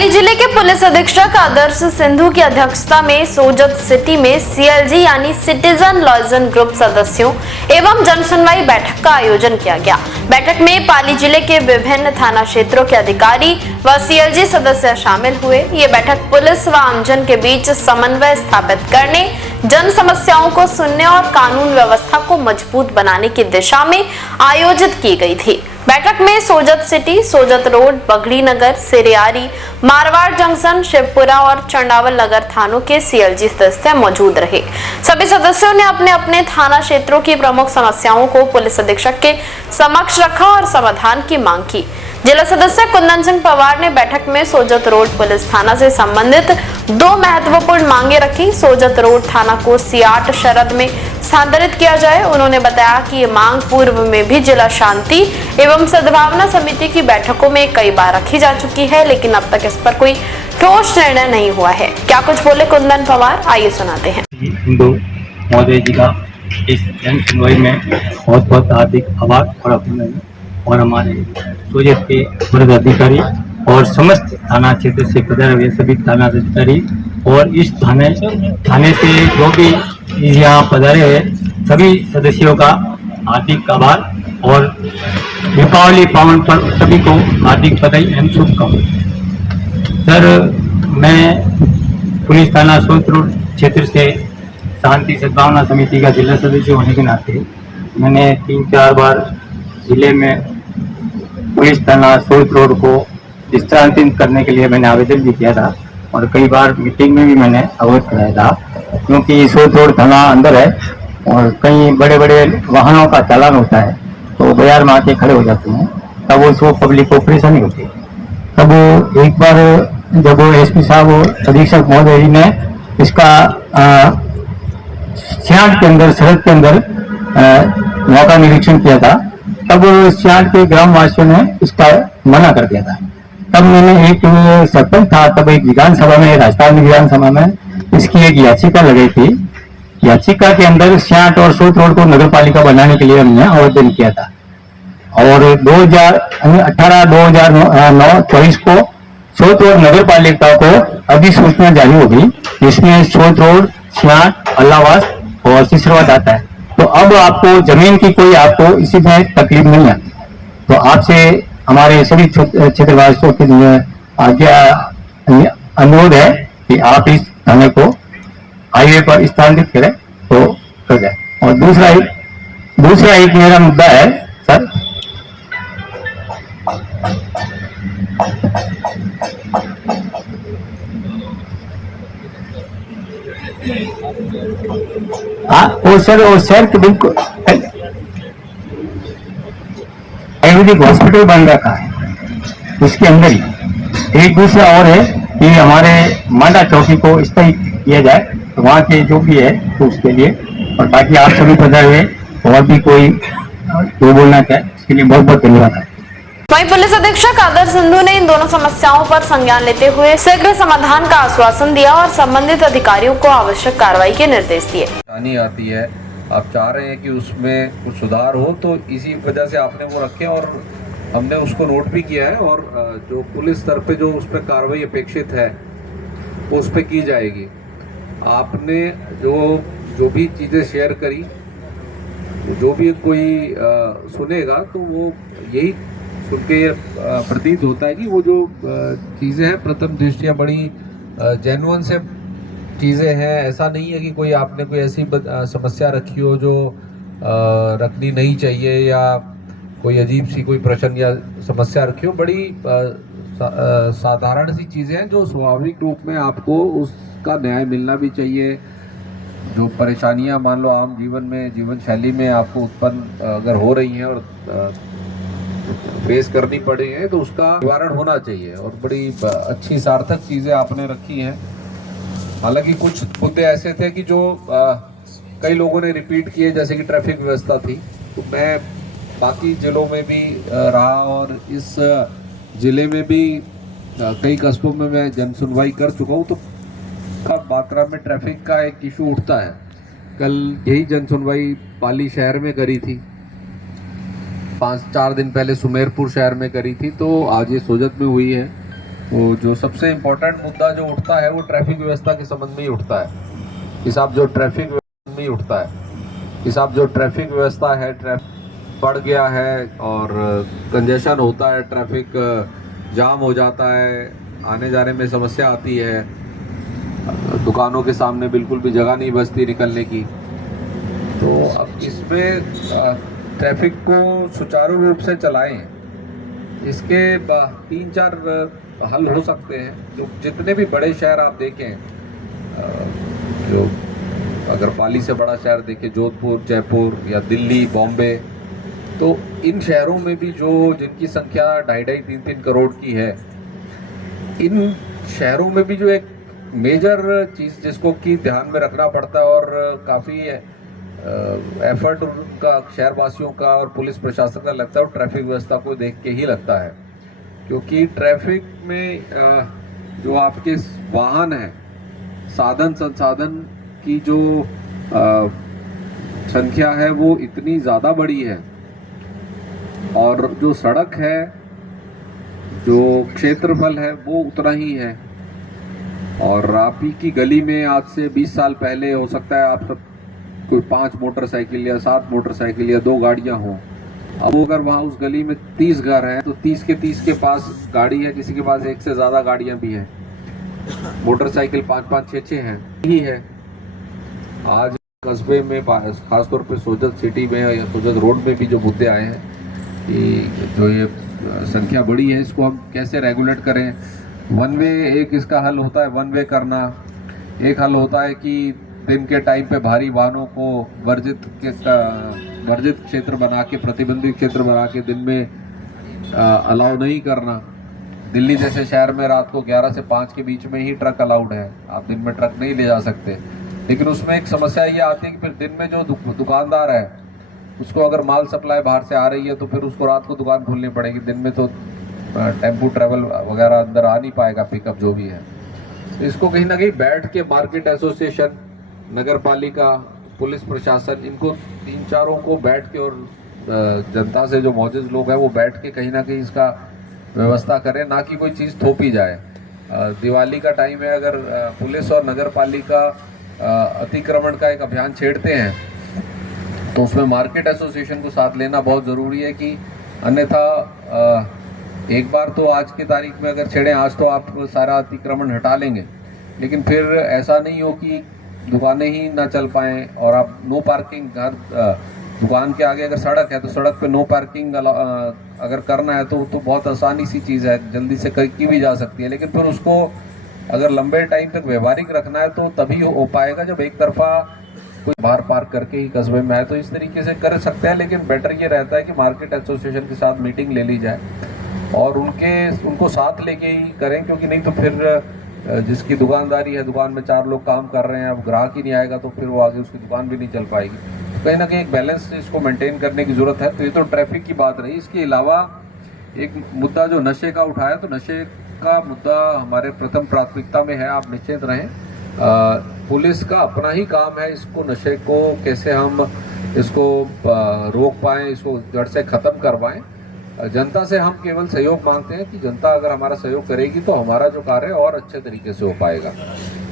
पाली जिले के पुलिस अधीक्षक आदर्श सिंधु की अध्यक्षता में सोजत सिटी में सीएलजी यानी सिटीजन लॉयजन ग्रुप सदस्यों एवं जनसुनवाई बैठक का आयोजन किया गया। बैठक में पाली जिले के विभिन्न थाना क्षेत्रों के अधिकारी व सीएलजी सदस्य शामिल हुए। ये बैठक पुलिस व आमजन के बीच समन्वय स्थापित करने, जन समस्याओं को सुनने और कानून व्यवस्था को मजबूत बनाने की दिशा में आयोजित की गई थी। बैठक में सोजत सिटी, सोजत रोड, बगड़ी नगर, सिरियारी, मारवाड़ जंक्शन, शिवपुरा और चंडावल नगर थानों के सीएलजी सदस्य मौजूद रहे। सभी सदस्यों ने अपने अपने थाना क्षेत्रों की प्रमुख समस्याओं को पुलिस अधीक्षक के समक्ष रखा और समाधान की मांग की। जिला सदस्य कुंदन सिंह पवार ने बैठक में सोजत रोड पुलिस थाना से संबंधित 2 महत्वपूर्ण मांगे रखी। सोजत रोड थाना को C8 शरद में स्थानांतरित किया जाए। उन्होंने बताया कि ये मांग पूर्व में भी जिला शांति एवं सद्भावना समिति की बैठकों में कई बार रखी जा चुकी है, लेकिन अब तक इस पर कोई ठोस निर्णय नहीं हुआ है। क्या कुछ बोले कुंदन पवार, आइए सुनाते हैं। हिंदू महोदय जी का इस जन सुनवाई में बहुत बहुत हार्दिक आभार और अभिनंदन, और हमारे सोजत के वरिष्ठ अधिकारी और समस्त थाना क्षेत्र से पधारे हुए सभी थाना अधिकारी और इस थाने से जो भी यहाँ पधारे हुए सभी सदस्यों का हार्दिक आभार और दीपावली पावन पर सभी को हार्दिक बधाई एवं शुभकामनाएं। सर, मैं पुलिस थाना सोजत रोड क्षेत्र से शांति सद्भावना समिति का जिला सदस्य होने के नाते मैंने 3-4 बार जिले में पुलिस थाना सोजत रोड को स्थानांतरित करने के लिए मैंने आवेदन भी किया था और कई बार मीटिंग में भी मैंने अवगत कराया था, क्योंकि सोजत रोड थाना अंदर है और कई बड़े बड़े वाहनों का चालान होता है तो बाजार में आके खड़े हो जाते हैं, तब उसको पब्लिक को परेशानी होती है। तब एक बार जब एसपी साहब अधीक्षक महोदय जी ने इसका सियाट के अंदर, सरहद के अंदर मौका निरीक्षण किया था, तब सियाट के ग्रामवासियों ने इसका मना कर दिया था। तब मैंने एक सरपंच था, तब एक विधानसभा में, राजस्थान विधानसभा में इसकी एक याचिका लगाई थी। याचिका के अंदर सियाट और सोजत रोड को नगर पालिका बनाने के लिए हमने आवेदन किया था और 2018-2024 को सोजत रोड नगर पालिका को अधिसूचना जारी होगी, जिसमें सोजत रोड, सियाट, अल्लावास और सिसरवाद आता है। तो अब आपको जमीन की कोई आपको इसी में तकलीफ नहीं आती। तो आपसे हमारे सभी क्षेत्रवासियों के लिए आज्ञा अनुरोध है कि आप इस थाने को हाईवे पर स्थानांतरित करें तो कर जाए। और दूसरा एक मेरा मुद्दा है सर, और सर बिल्कुल आयुर्वेदिक हॉस्पिटल बन रखा है, उसके अंदर ही एक दूसरा और है कि हमारे मांडा चौकी को स्थायी किया जाए, तो वहाँ के जो भी है तो उसके लिए, और बाकी आप सभी पधारे हुए और भी कोई जो बोलना चाहे इसके लिए बहुत बहुत धन्यवाद। वहीं पुलिस अधीक्षक आदर्श सिंधु ने इन दोनों समस्याओं पर संज्ञान लेते हुए शीघ्र समाधान का आश्वासन दिया और संबंधित अधिकारियों को आवश्यक कार्रवाई के निर्देश दिए। परेशानी आती है, आप चाह रहे हैं कि उसमें कुछ सुधार हो, तो इसी वजह से आपने वो रखे और हमने उसको नोट भी किया है और जो पुलिस स्तर पे जो उस पर कार्रवाई अपेक्षित है वो उस पर की जाएगी। आपने जो भी चीज़ें शेयर करी, जो भी कोई सुनेगा तो वो यही सुन के प्रतीत होता है कि वो जो चीज़ें हैं प्रथम दृष्टिया बड़ी जेन्युइन से चीज़ें हैं। ऐसा नहीं है कि कोई आपने कोई ऐसी समस्या रखी हो जो रखनी नहीं चाहिए या कोई अजीब सी कोई प्रश्न या समस्या रखी हो। बड़ी साधारण सी चीज़ें हैं जो स्वाभाविक रूप में आपको उसका न्याय मिलना भी चाहिए। जो परेशानियां मान लो आम जीवन में, जीवन शैली में आपको उत्पन्न अगर हो रही हैं और फेस करनी पड़ी है तो उसका निवारण होना चाहिए और बड़ी अच्छी सार्थक चीज़ें आपने रखी हैं। हालांकि कुछ मुद्दे ऐसे थे कि जो कई लोगों ने रिपीट किए, जैसे कि ट्रैफिक व्यवस्था थी, तो मैं बाकी जिलों में भी रहा और इस ज़िले में भी कई कस्बों में मैं जन सुनवाई कर चुका हूँ, तो मात्रा में ट्रैफिक का एक इशू उठता है। कल यही जन सुनवाई पाली शहर में करी थी, 5-4 दिन पहले सुमेरपुर शहर में करी थी, तो आज ये सोजत में हुई है। तो जो सबसे इम्पोर्टेंट मुद्दा जो उठता है वो ट्रैफिक व्यवस्था के संबंध में ही उठता है कि साहब जो ट्रैफिक व्यवस्था में ही उठता है कि साहब जो ट्रैफिक व्यवस्था है, ट्रैफिक बढ़ गया है और कंजेशन होता है, ट्रैफिक जाम हो जाता है, आने जाने में समस्या आती है, दुकानों के सामने बिल्कुल भी जगह नहीं बचती निकलने की। तो अब इसमें ट्रैफिक को सुचारू रूप से चलाएं, इसके 3-4 हल हो सकते हैं। जो जितने भी बड़े शहर आप देखें, जो अगर पाली से बड़ा शहर देखें, जोधपुर, जयपुर या दिल्ली, बॉम्बे, तो इन शहरों में भी जो जिनकी संख्या 2.5-3 करोड़ की है, इन शहरों में भी जो एक मेजर चीज़ जिसको कि ध्यान में रखना पड़ता है और काफ़ी एफर्ट उनका शहरवासियों का और पुलिस प्रशासन का लगता है, और ट्रैफिक व्यवस्था को देख के ही लगता है। क्योंकि ट्रैफिक में जो आपके वाहन हैं, साधन संसाधन की जो संख्या है वो इतनी ज़्यादा बड़ी है, और जो सड़क है, जो क्षेत्रफल है वो उतना ही है। और आप ही की गली में आज से 20 साल पहले हो सकता है आप सब कोई 5 मोटरसाइकिल या 7 मोटरसाइकिल या 2 गाड़ियां हों। अब अगर वहाँ उस गली में 30 घर हैं तो 30 के पास गाड़ी है, किसी के पास 1 से ज़्यादा गाड़ियां भी हैं, मोटरसाइकिल 5-5, 6-6 हैं ही है। आज कस्बे में खासतौर पे सोजत सिटी में या सोजत रोड में भी जो मुद्दे आए हैं कि जो ये संख्या बड़ी है, इसको हम कैसे रेगुलेट करें। वन वे एक इसका हल होता है, वन वे करना। एक हल होता है कि दिन के टाइम पे भारी वाहनों को वर्जित क्षेत्र बना के, प्रतिबंधित क्षेत्र बना के दिन में अलाउ नहीं करना। दिल्ली जैसे शहर में रात को 11 से 5 के बीच में ही ट्रक अलाउड है, आप दिन में ट्रक नहीं ले जा सकते। लेकिन उसमें एक समस्या ये आती है कि फिर दिन में जो दुकानदार है उसको अगर माल सप्लाई बाहर से आ रही है तो फिर उसको रात को दुकान खोलनी पड़ेगी। दिन में तो टेम्पू ट्रैवल वगैरह अंदर आ नहीं पाएगा, पिकअप जो भी है। तो इसको कहीं ना कहीं बैठ के मार्केट एसोसिएशन, नगर पालिका, पुलिस प्रशासन, इनको 3-4 को बैठ के और जनता से जो मौजूद लोग हैं वो बैठ के कहीं ना कहीं इसका व्यवस्था करें, ना कि कोई चीज़ थोपी जाए। दिवाली का टाइम है, अगर पुलिस और नगर पालिका अतिक्रमण का एक अभियान छेड़ते हैं तो उसमें मार्केट एसोसिएशन को साथ लेना बहुत ज़रूरी है, कि अन्यथा एक बार तो आज की तारीख में अगर छेड़ें, आज तो आप सारा अतिक्रमण हटा लेंगे, लेकिन फिर ऐसा नहीं हो कि दुकानें ही ना चल पाएँ और आप नो पार्किंग, हर दुकान के आगे अगर सड़क है तो सड़क पे नो पार्किंग अगर करना है तो बहुत आसानी सी चीज़ है, जल्दी से की भी जा सकती है। लेकिन फिर उसको अगर लंबे टाइम तक व्यवहारिक रखना है तो तभी हो पाएगा जब एक तरफा कोई बाहर पार्क करके ही कस्बे में आए। तो इस तरीके से कर सकते हैं, लेकिन बेटर ये रहता है कि मार्केट एसोसिएशन के साथ मीटिंग ले ली जाए और उनको साथ लेके ही करें, क्योंकि नहीं तो फिर जिसकी दुकानदारी है, दुकान में 4 लोग काम कर रहे हैं, अब ग्राहक ही नहीं आएगा तो फिर वो आगे उसकी दुकान भी नहीं चल पाएगी। तो कहीं ना कहीं एक बैलेंस इसको मेंटेन करने की ज़रूरत है। तो ये तो ट्रैफिक की बात रही। इसके अलावा एक मुद्दा जो नशे का उठाया, तो नशे का मुद्दा हमारे प्रथम प्राथमिकता में है, आप निश्चित रहें। पुलिस का अपना ही काम है इसको, नशे को कैसे हम इसको रोक पाएँ, इसको जड़ से ख़त्म करवाएँ। जनता से हम केवल सहयोग मांगते हैं कि जनता अगर हमारा सहयोग करेगी तो हमारा जो कार्य है और अच्छे तरीके से हो पाएगा।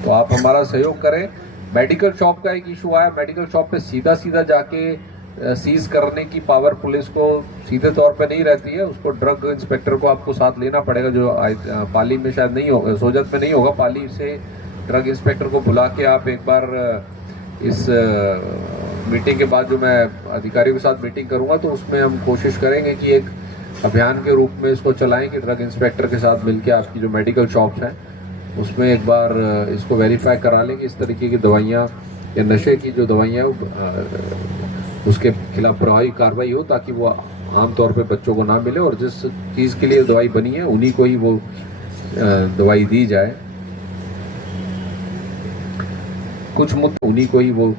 तो आप हमारा सहयोग करें। मेडिकल शॉप का एक इशू आया, मेडिकल शॉप पे सीधा जाके सीज करने की पावर पुलिस को सीधे तौर पे नहीं रहती है, उसको ड्रग इंस्पेक्टर को आपको साथ लेना पड़ेगा, जो पाली में शायद नहीं होगा, सोजत में नहीं होगा। पाली से ड्रग इंस्पेक्टर को बुला के आप एक बार इस मीटिंग के बाद जो मैं अधिकारियों के साथ मीटिंग करूँगा तो उसमें हम कोशिश करेंगे कि एक अभियान के रूप में इसको चलाएं कि ड्रग इंस्पेक्टर के साथ मिलकर आपकी जो मेडिकल शॉप्स हैं उसमें एक बार इसको वेरीफाई करा लें कि इस तरीके की दवाइयाँ या नशे की जो दवाइयाँ उसके खिलाफ प्रभावी कार्रवाई हो, ताकि वो आम तौर पे बच्चों को ना मिले और जिस चीज़ के लिए दवाई बनी है उन्हीं को ही वो दवाई दी जाए। कुछ मुद्दे उन्हीं को ही वो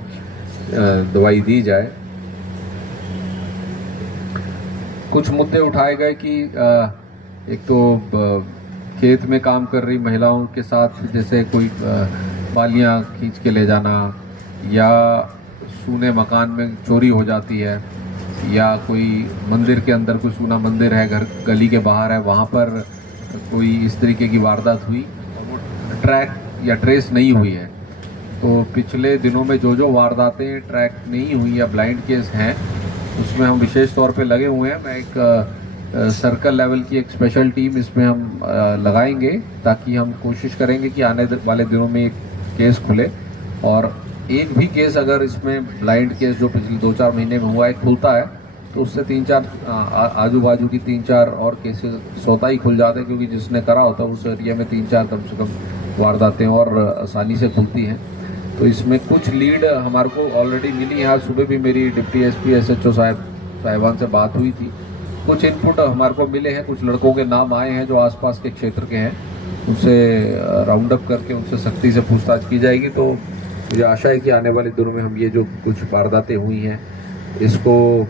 दवाई दी जाए। कुछ मुद्दे उठाए गए कि एक तो खेत में काम कर रही महिलाओं के साथ जैसे कोई बालियाँ खींच के ले जाना, या सूने मकान में चोरी हो जाती है, या कोई मंदिर के अंदर कोई सूना मंदिर है, घर गली के बाहर है, वहाँ पर कोई इस तरीके की वारदात हुई और वो ट्रैक या ट्रेस नहीं हुई है। तो पिछले दिनों में जो वारदातें ट्रैक नहीं हुई या ब्लाइंड केस हैं उसमें हम विशेष तौर पे लगे हुए हैं। मैं एक सर्कल लेवल की एक स्पेशल टीम इसमें हम लगाएंगे ताकि हम कोशिश करेंगे कि आने वाले दिनों में एक केस खुले, और एक भी केस अगर इसमें ब्लाइंड केस जो पिछले 2-4 महीने में हुआ है खुलता है तो उससे 3-4 आजू बाजू की 3-4 और केसेस स्वतः ही खुल जाते हैं, क्योंकि जिसने करा होता है उस एरिया में 3-4 कम से कम वारदातें और आसानी से खुलती हैं। तो इसमें कुछ लीड हमारे को ऑलरेडी मिली है। आज सुबह भी मेरी डिप्टी एसपी SHO साहिबान से बात हुई थी। कुछ इनपुट हमारे को मिले हैं, कुछ लड़कों के नाम आए हैं जो आसपास के क्षेत्र के हैं, उनसे राउंड अप करके उनसे सख्ती से पूछताछ की जाएगी। तो मुझे आशा है कि आने वाले दिनों में हम ये जो कुछ वारदातें हुई हैं इसको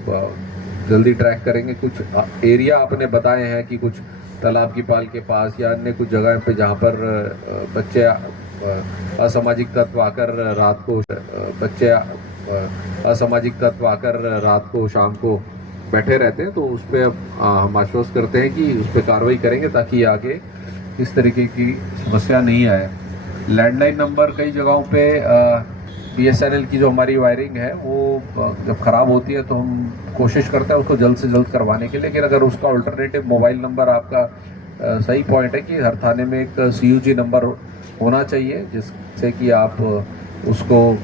जल्दी ट्रैक करेंगे। कुछ एरिया आपने बताए हैं कि कुछ तालाब की पाल के पास या अन्य कुछ जगह पे जहाँ पर बच्चे असामाजिक तत्व आकर रात को शाम को बैठे रहते हैं, तो उस पर हम आश्वस्त करते हैं कि उस पर कार्रवाई करेंगे ताकि आगे इस तरीके की समस्या नहीं आए। लैंडलाइन नंबर कई जगहों पे BSNL की जो हमारी वायरिंग है वो जब ख़राब होती है तो हम कोशिश करते हैं उसको जल्द से जल्द करवाने के, लेकिन अगर उसका अल्टरनेटिव मोबाइल नंबर आपका सही पॉइंट है कि हर थाने में एक CUG नंबर होना चाहिए जिससे कि आप उसको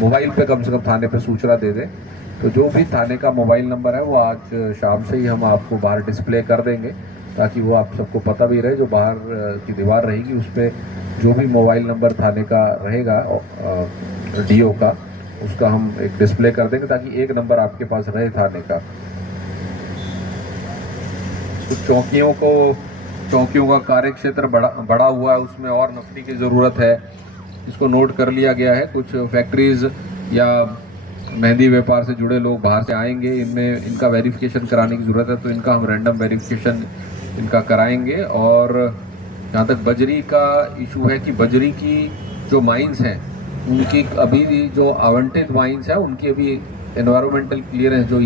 मोबाइल पे कम से कम थाने पे सूचना दे दें। तो जो भी थाने का मोबाइल नंबर है वो आज शाम से ही हम आपको बाहर डिस्प्ले कर देंगे ताकि वो आप सबको पता भी रहे। जो बाहर की दीवार रहेगी उस पर जो भी मोबाइल नंबर थाने का रहेगा DO का, उसका हम एक डिस्प्ले कर देंगे ताकि एक नंबर आपके पास रहे थाने का। कुछ चौकियों का कार्य क्षेत्र बड़ा हुआ है, उसमें और नफरी की ज़रूरत है, इसको नोट कर लिया गया है। कुछ फैक्ट्रीज़ या मेहंदी व्यापार से जुड़े लोग बाहर से आएंगे, इनमें इनका वेरिफिकेशन कराने की ज़रूरत है, तो इनका हम रैंडम वेरिफिकेशन इनका कराएंगे। और जहाँ तक बजरी का इशू है कि बजरी की जो माइंस हैं उनकी अभी भी जो आवंटित माइंस है उनकी अभी एनवायरमेंटल क्लियरेंस जो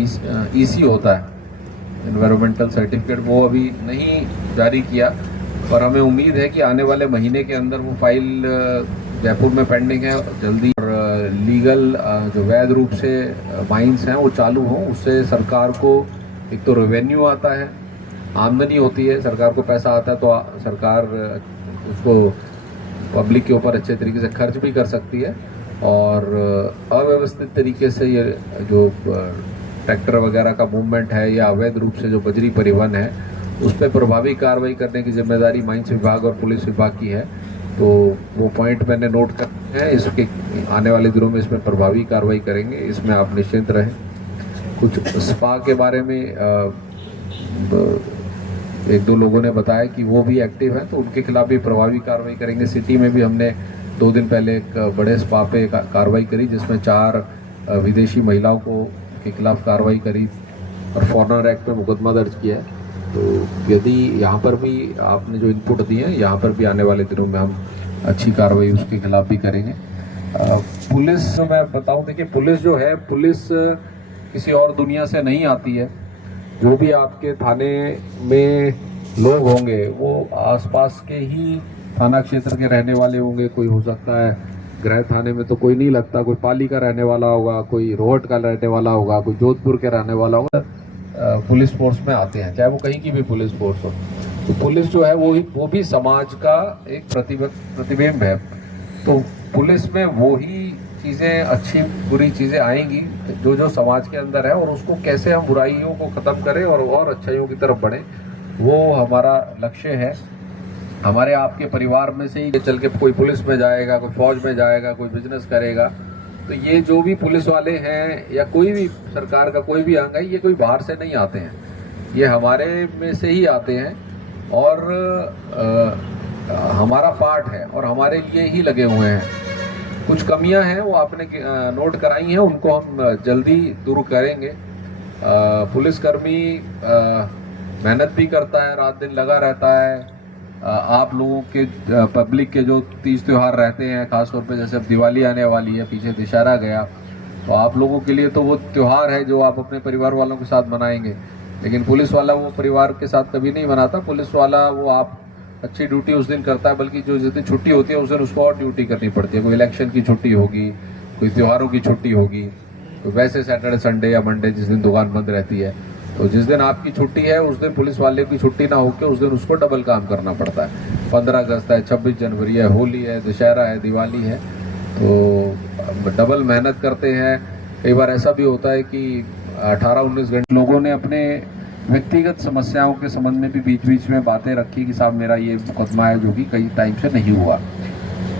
EC होता है, एनवायरमेंटल सर्टिफिकेट, वो अभी नहीं जारी किया, पर हमें उम्मीद है कि आने वाले महीने के अंदर वो फाइल जयपुर में पेंडिंग है जल्दी, और लीगल जो वैध रूप से माइंस हैं वो चालू हों। उससे सरकार को एक तो रेवेन्यू आता है, आमदनी होती है, सरकार को पैसा आता है तो सरकार उसको पब्लिक के ऊपर अच्छे तरीके से खर्च भी कर सकती है, और अव्यवस्थित तरीके से ये जो ट्रैक्टर वगैरह का मूवमेंट है या अवैध रूप से जो बजरी परिवहन है उस पर प्रभावी कार्रवाई करने की जिम्मेदारी माइंस विभाग और पुलिस विभाग की है। तो वो पॉइंट मैंने नोट करते हैं, इसके आने वाले दिनों में इसमें प्रभावी कार्रवाई करेंगे, इसमें आप निश्चिंत रहें। कुछ स्पा के बारे में एक दो लोगों ने बताया कि वो भी एक्टिव हैं, तो उनके खिलाफ भी प्रभावी कार्रवाई करेंगे। सिटी में भी हमने 2 दिन पहले एक बड़े स्पा पे कार्रवाई करी जिसमें 4 विदेशी महिलाओं को के खिलाफ कार्रवाई करी और फॉरेनर एक्ट में मुकदमा दर्ज किया है। तो यदि यहाँ पर भी आपने जो इनपुट दिए हैं, यहाँ पर भी आने वाले दिनों में हम अच्छी कार्रवाई उसके खिलाफ भी करेंगे। पुलिस मैं बताऊँ, देखिए पुलिस जो है, पुलिस किसी और दुनिया से नहीं आती है। जो भी आपके थाने में लोग होंगे वो आसपास के ही थाना क्षेत्र के रहने वाले होंगे। कोई हो सकता है गृह थाने में तो कोई नहीं लगता, कोई पाली का रहने वाला होगा, कोई रोहट का रहने वाला होगा, कोई जोधपुर के रहने वाला होगा। पुलिस फोर्स में आते हैं, चाहे वो कहीं की भी पुलिस फोर्स हो। तो पुलिस जो है वो भी समाज का एक प्रतिबिंब है। तो पुलिस में वो ही चीज़ें, अच्छी बुरी चीज़ें आएंगी जो समाज के अंदर है, और उसको कैसे हम बुराइयों को ख़त्म करें और अच्छाइयों की तरफ बढ़ें, वो हमारा लक्ष्य है। हमारे आपके परिवार में से ही चल के कोई पुलिस में जाएगा, कोई फौज में जाएगा, कोई बिजनेस करेगा, तो ये जो भी पुलिस वाले हैं या कोई भी सरकार का कोई भी अंग है, ये कोई बाहर से नहीं आते हैं, ये हमारे में से ही आते हैं और हमारा पार्ट है और हमारे लिए ही लगे हुए हैं। कुछ कमियां हैं वो आपने नोट कराई हैं, उनको हम जल्दी दूर करेंगे। पुलिसकर्मी मेहनत भी करता है, रात दिन लगा रहता है। आप लोगों के पब्लिक के जो तीज त्यौहार रहते हैं, खासतौर पे जैसे अब दिवाली आने वाली है, पीछे दशहरा गया, तो आप लोगों के लिए तो वो त्यौहार है जो आप अपने परिवार वालों के साथ मनाएंगे। लेकिन पुलिस वाला वो परिवार के साथ कभी नहीं मनाता। पुलिस वाला वो आप अच्छी ड्यूटी उस दिन करता है, बल्कि जो जिस दिन छुट्टी होती है उस दिन उसको और ड्यूटी करनी पड़ती है। कोई इलेक्शन की छुट्टी होगी, कोई त्योहारों की छुट्टी होगी, तो वैसे सैटरडे संडे या मंडे जिस दिन दुकान बंद रहती है, तो जिस दिन आपकी छुट्टी है उस दिन पुलिस वाले की छुट्टी ना होकर उस दिन उसको डबल काम करना पड़ता है। 15 अगस्त है, 26 जनवरी है, होली है, दशहरा है, दिवाली है, तो डबल मेहनत करते हैं। कई बार ऐसा भी होता है कि 18-19 घंटे लोगों ने अपने व्यक्तिगत समस्याओं के संबंध में भी बीच बीच में बातें रखी कि साहब मेरा ये मुकदमा है जो कि कई टाइम से नहीं हुआ।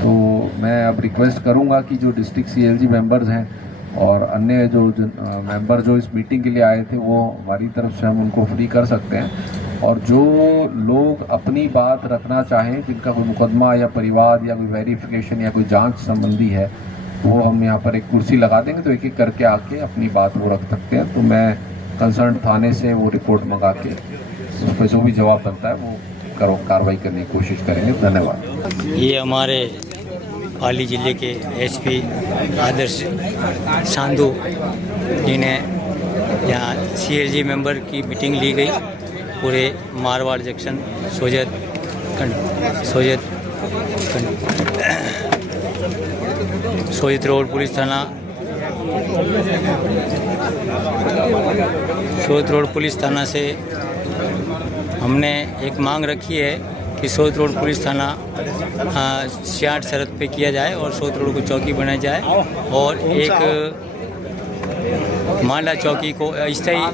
तो मैं अब रिक्वेस्ट करूंगा कि जो डिस्ट्रिक्ट CLG मेंबर्स हैं और अन्य जो मेंबर जो इस मीटिंग के लिए आए थे वो हमारी तरफ से हम उनको फ्री कर सकते हैं। और जो लोग अपनी बात रखना चाहें, जिनका कोई मुकदमा या परिवार या कोई वेरिफिकेशन या कोई जांच संबंधी है, वो हम यहाँ पर एक कुर्सी लगा देंगे, तो एक एक करके आके अपनी बात वो रख सकते हैं। तो मैं कंसर्न थाने से वो रिपोर्ट मंगा के उस पर जो भी जवाब बनता है वो कार्रवाई करने की कोशिश करेंगे। धन्यवाद। ये हमारे पाली जिले के SP आदर्श सांधु जी ने यहाँ CLG मेंबर की मीटिंग ली गई। पूरे मारवाड़ जंक्शन सोजित रोड पुलिस थाना से हमने एक मांग रखी है कि सोजित रोड पुलिस थाना 66 शरत पे किया जाए और सोजित रोड को चौकी बनाई जाए और एक मांडा चौकी को अस्थायी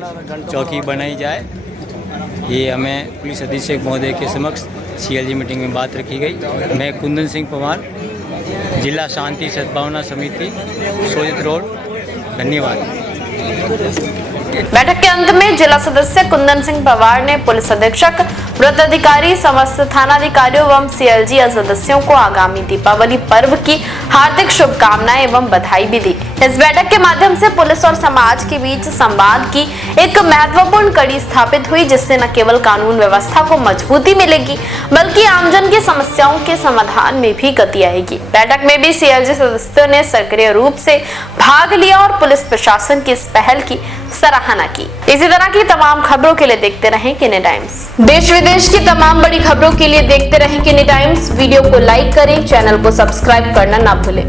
चौकी बनाई जाए। ये हमें पुलिस अधीक्षक महोदय के समक्ष CLG मीटिंग में बात रखी गई। मैं कुंदन सिंह पवार, जिला शांति सद्भावना समिति, सोजित रोड। धन्यवाद। बैठक के अंत में जिला सदस्य कुंदन सिंह पवार ने पुलिस अधीक्षक, वृत्त अधिकारी, समस्त थानाधिकारियों एवं CLG सदस्यों को आगामी दीपावली पर्व की हार्दिक शुभकामनाएं एवं बधाई भी दी। इस बैठक के माध्यम से पुलिस और समाज के बीच संवाद की एक महत्वपूर्ण कड़ी स्थापित हुई, जिससे न केवल कानून व्यवस्था को मजबूती मिलेगी बल्कि आमजन की समस्याओं के समाधान में भी गति आएगी। बैठक में भी CLG सदस्यों ने सक्रिय रूप से भाग लिया और पुलिस प्रशासन की इस पहल की सराहना की। इसी तरह की तमाम खबरों के लिए देखते रहें किने टाइम्स। देश विदेश की तमाम बड़ी खबरों के लिए देखते रहें किने टाइम्स। वीडियो को लाइक करें, चैनल को सब्सक्राइब करना ना भूलें।